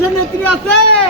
geometria 6!